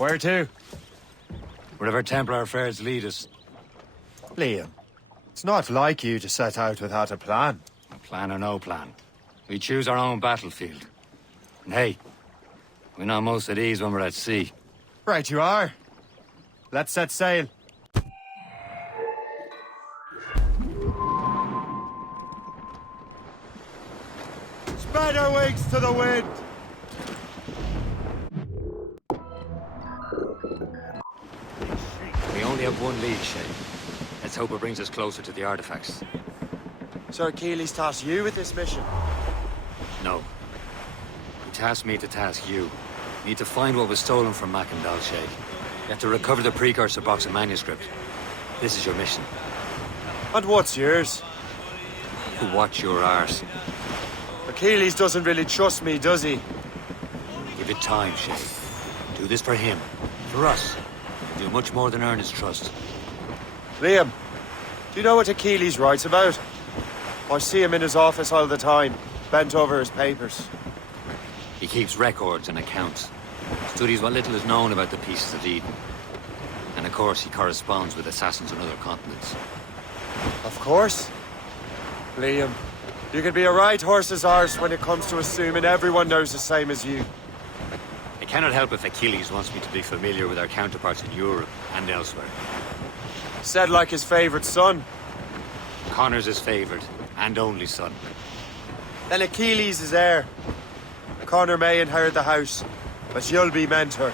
Where to? Wherever Templar affairs lead us. Liam, it's not like you to set out without a plan. Plan or no plan. We choose our own battlefield. And hey, we know most of these when we're at sea. Right you are. Let's set sail. Spread our wings to the wind! We only have one lead, Shay. Let's hope it brings us closer to the artifacts. Sir Keely's tasked you with this mission? No. He tasked me to task you. We need to find what was stolen from Mackandal, Shay. You have to recover the precursor box of manuscript. This is your mission. And what's yours? To watch your arse. Achilles doesn't really trust me, does he? Give it time, Shay. Do this for him. For us. Do much more than earn his trust. Liam, do you know what Achilles writes about? I see him in his office all the time, bent over his papers. He keeps records and accounts. Studies what little is known about the pieces of Eden. And of course, he corresponds with assassins on other continents. Of course. Liam, you can be a right horse's arse when it comes to assuming everyone knows the same as you. I cannot help if Achilles wants me to be familiar with our counterparts in Europe and elsewhere. Said like his favorite son. Connor's his favored and only son. Then Achilles is heir. Connor may inherit the house, but you'll be mentor.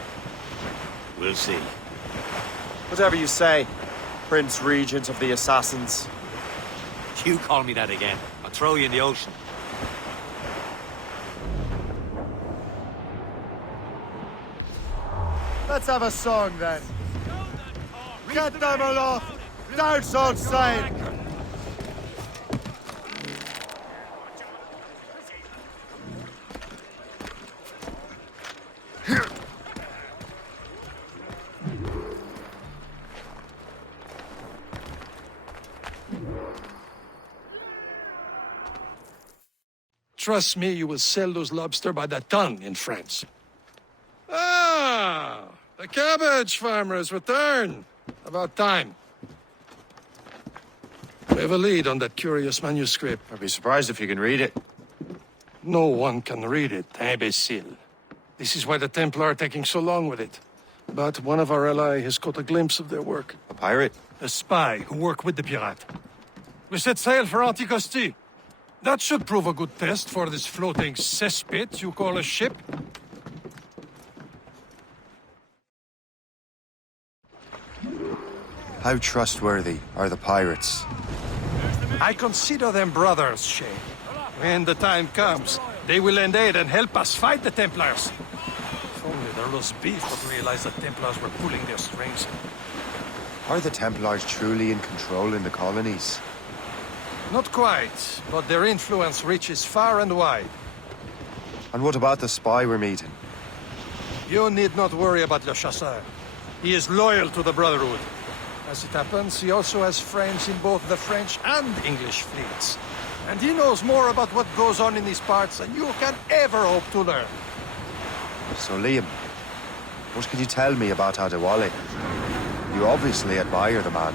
We'll see. Whatever you say, Prince Regent of the Assassins. You call me that again, I'll throw you in the ocean. Let's have a song then. Get them aloft! Douse on sail! Trust me, you will sell those lobster by the ton in France. Ah, the cabbage farmers return. About time. We have a lead on that curious manuscript. I'd be surprised if you can read it. No one can read it, imbecile. This is why the Templar are taking so long with it. But one of our allies has caught a glimpse of their work. A pirate? A spy who worked with the pirate. We set sail for Anticosti. That should prove a good test for this floating cesspit you call a ship. How trustworthy are the pirates? I consider them brothers, Shay. When the time comes, they will lend aid and help us fight the Templars. If only the roast beef would realize the Templars were pulling their strings. Are the Templars truly in control in the colonies? Not quite, but their influence reaches far and wide. And what about the spy we're meeting? You need not worry about Le Chasseur. He is loyal to the Brotherhood. As it happens, he also has friends in both the French and English fleets. And he knows more about what goes on in these parts than you can ever hope to learn. So Liam, what can you tell me about Adewale? You obviously admire the man.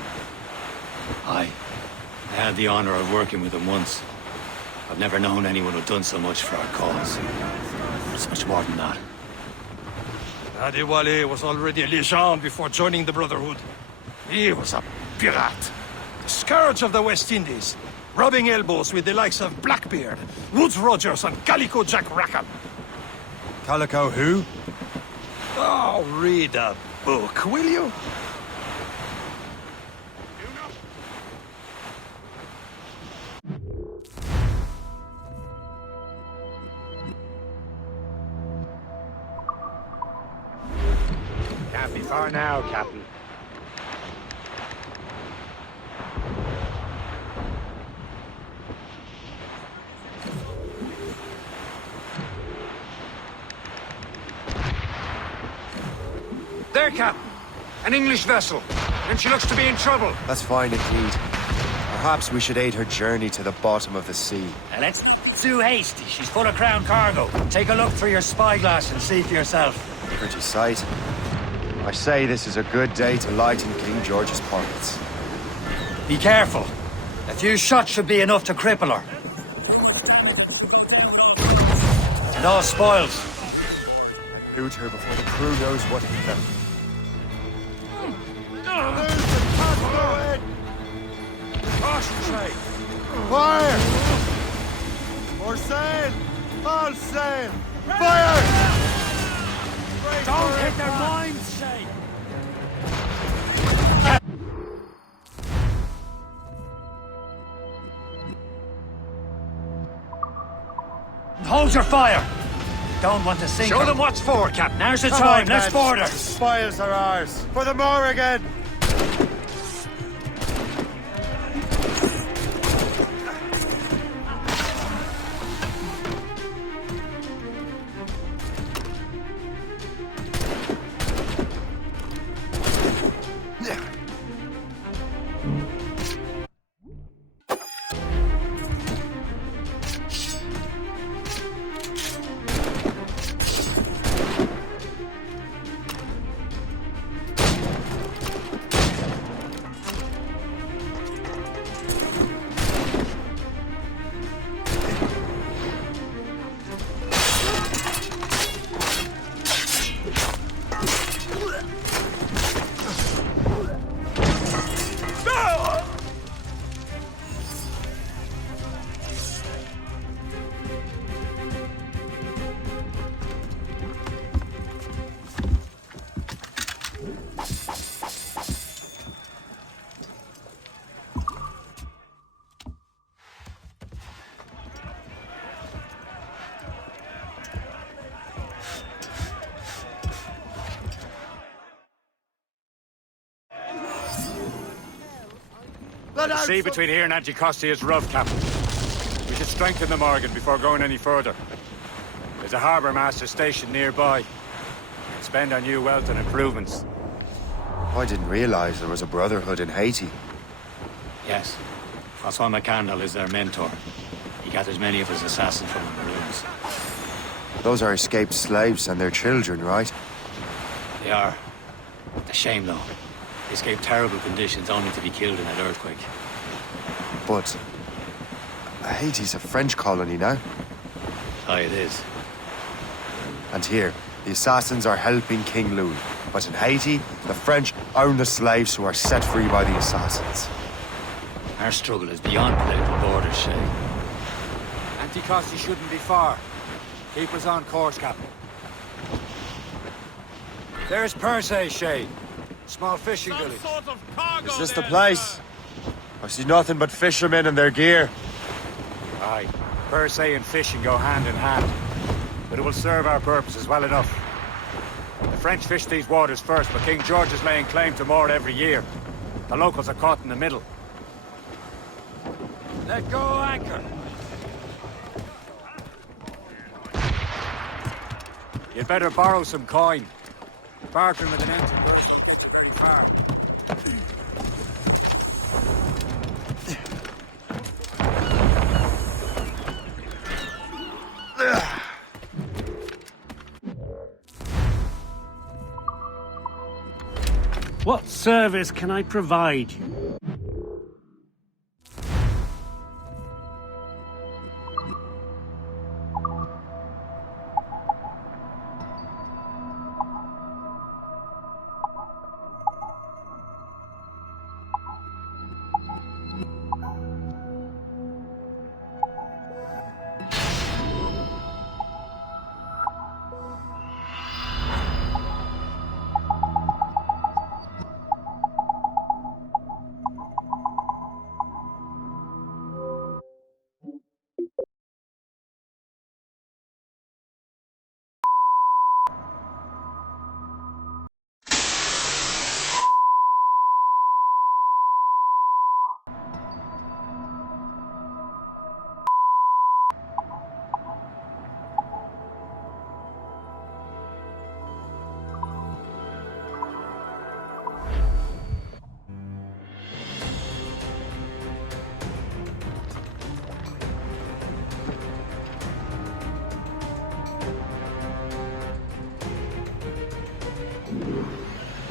I had the honor of working with him once. I've never known anyone who'd done so much for our cause. It's much more than that. Adewale was already a legend before joining the Brotherhood. He was a pirate. The scourge of the West Indies. Rubbing elbows with the likes of Blackbeard, Woodes Rogers, and Calico Jack Rackham. Calico who? Oh, read a book, will you? Can't be far now, Captain. There, Captain! An English vessel, and she looks to be in trouble. That's fine indeed. Perhaps we should aid her journey to the bottom of the sea. Let's too hasty. She's full of crown cargo. Take a look through your spyglass and see for yourself. Pretty sight. I say this is a good day to lighten King George's pockets. Be careful. A few shots should be enough to cripple her. And all spoils. Shoot her before the crew knows what hit them. Caution, Shay! Fire! More sail! All sail! Fire! Don't hit their minds, Shay! Hold your fire! Don't want to sink Show her. them what's for, Captain. Now's the Come time, on, let's men. board her! Spoils are ours! For the Morrigan! The sea between here and Anticosti is rough, Captain. We should strengthen the Morgan before going any further. There's a harbour master stationed nearby. Spend our new wealth on improvements. I didn't realize there was a brotherhood in Haiti. Yes. Francois McCandle is their mentor. He gathers many of his assassins from the Maroons. Those are escaped slaves and their children, right? They are. A shame, though. They escaped terrible conditions only to be killed in that earthquake. But Haiti's a French colony now. Aye, it is. And here, the assassins are helping King Louis. But in Haiti, the French own the slaves who are set free by the assassins. Our struggle is beyond political borders, Shay. Anticosti shouldn't be far. Keep us on course, Captain. There's Percé, Shay. Small fishing village. Is this the place? I see nothing but fishermen and their gear. Aye. Percé and fishing go hand in hand. But it will serve our purposes well enough. The French fish these waters first, but King George is laying claim to more every year. The locals are caught in the middle. Let go anchor. You'd better borrow some coin. Bartering with an empty purse won't get you very far. What service can I provide you?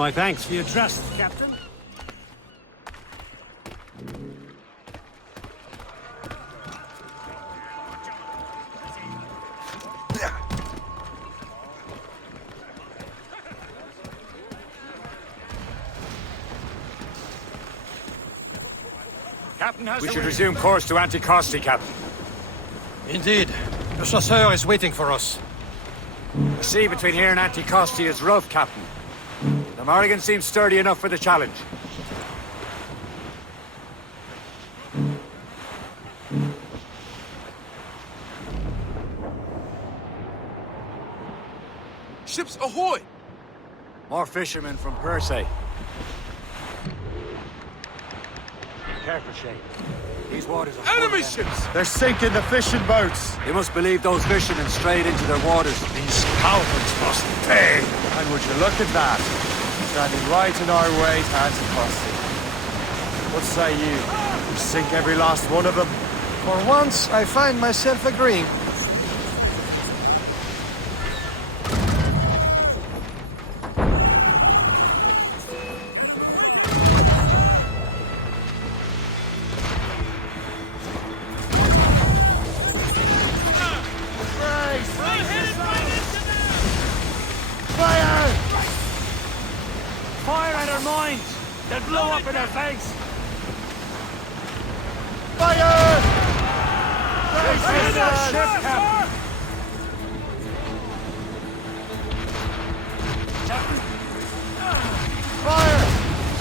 My thanks for your trust, Captain. We should resume course to Anticosti, Captain. Indeed. The Chasseur is waiting for us. The sea between here and Anticosti is rough, Captain. The Morrigan seems sturdy enough for the challenge. Ships ahoy! More fishermen from Persay. Careful, Shay. These waters are full of Enemy them. ships! They're sinking the fishing boats. You must believe those fishermen strayed into their waters. These cowards must pay! And would you look at that? Standing right in our way to Anticosti. What say you? We sink every last one of them? For once, I find myself agreeing. Fire at our mines! They'll blow up in our face! Fire! Fire that ship, Captain! Fire!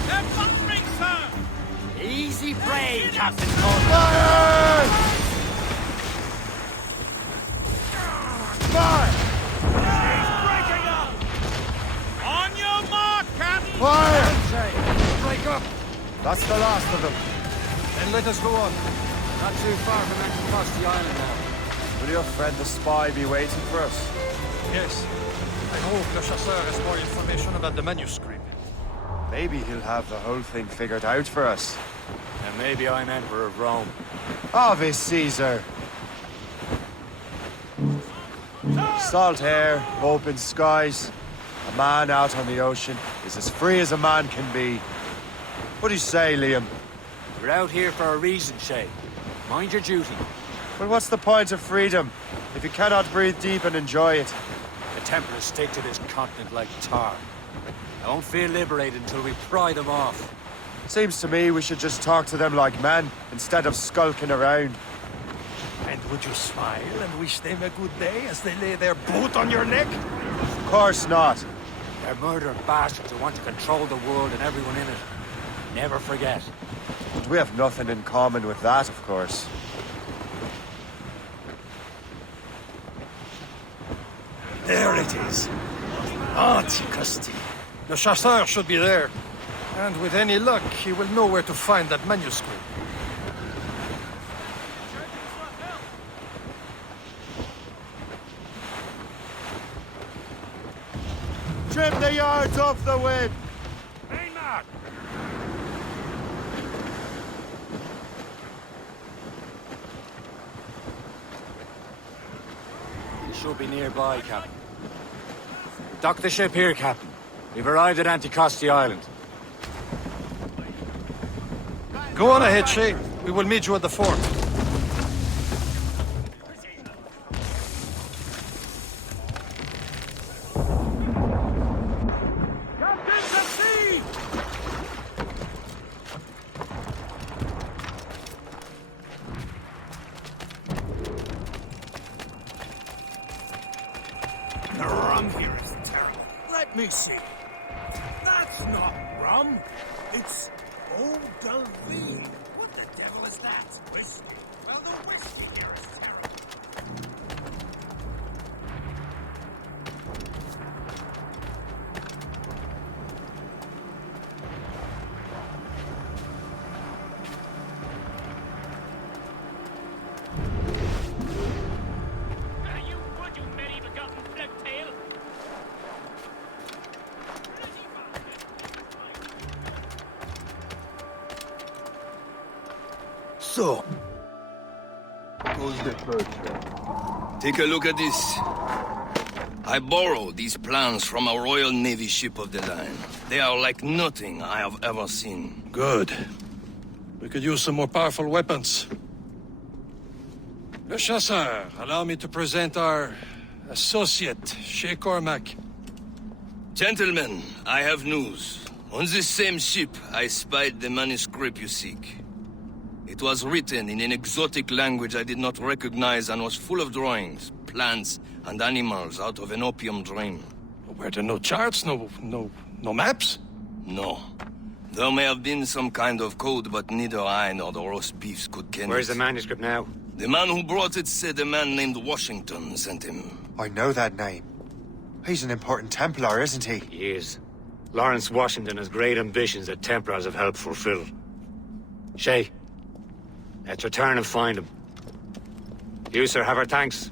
They're bunkering, sir! Easy prey, Captain Cole. Fire! Fire! Breaking up! On your mark, Captain! Fire! Break up! That's the last of them. Then let us go on. Not too far from Anticosti Island now. Will your friend the spy be waiting for us? Yes. I hope the Chasseur has more information about the manuscript. Maybe he'll have the whole thing figured out for us. And maybe I'm Emperor of Rome. Ave Caesar! Salt air, open skies. A man out on the ocean is as free as a man can be. What do you say, Liam? We're out here for a reason, Shay. Mind your duty. Well, what's the point of freedom if you cannot breathe deep and enjoy it? The Templars stick to this continent like tar. I won't feel liberated until we pry them off. Seems to me we should just talk to them like men instead of skulking around. And would you smile and wish them a good day as they lay their boot on your neck? Of course not. They're murdering bastards who want to control the world and everyone in it. Never forget. But we have nothing in common with that, of course. There it is. Anticosti. The Chasseur should be there. And with any luck, he will know where to find that manuscript. Trim the yards off the wind! Mainmark! You should be nearby, Captain. Dock the ship here, Captain. We've arrived at Anticosti Island. Go on ahead, Shay. We will meet you at the fort. The rum here is terrible. Let me see. That's not rum. It's eau de vie. What the devil is that? Whiskey. Well, the whiskey here is terrible. You medieval-gotten bloodtail! So, goes the bird. Take a look at this. I borrowed these plans from a Royal Navy ship of the line. They are like nothing I have ever seen. Good. We could use some more powerful weapons. Le Chasseur, allow me to present our associate, Shay Cormac. Gentlemen, I have news. On this same ship, I spied the manuscript you seek. It was written in an exotic language I did not recognize and was full of drawings, plants, and animals out of an opium dream. Were there no charts, no maps? No. There may have been some kind of code, but neither I nor the roast beefs could ken Where's it. the manuscript now? The man who brought it said a man named Washington sent him. I know that name. He's an important Templar, isn't he? He is. Lawrence Washington has great ambitions that Templars have helped fulfill. Shay, let's return and find him. You, sir, have our thanks.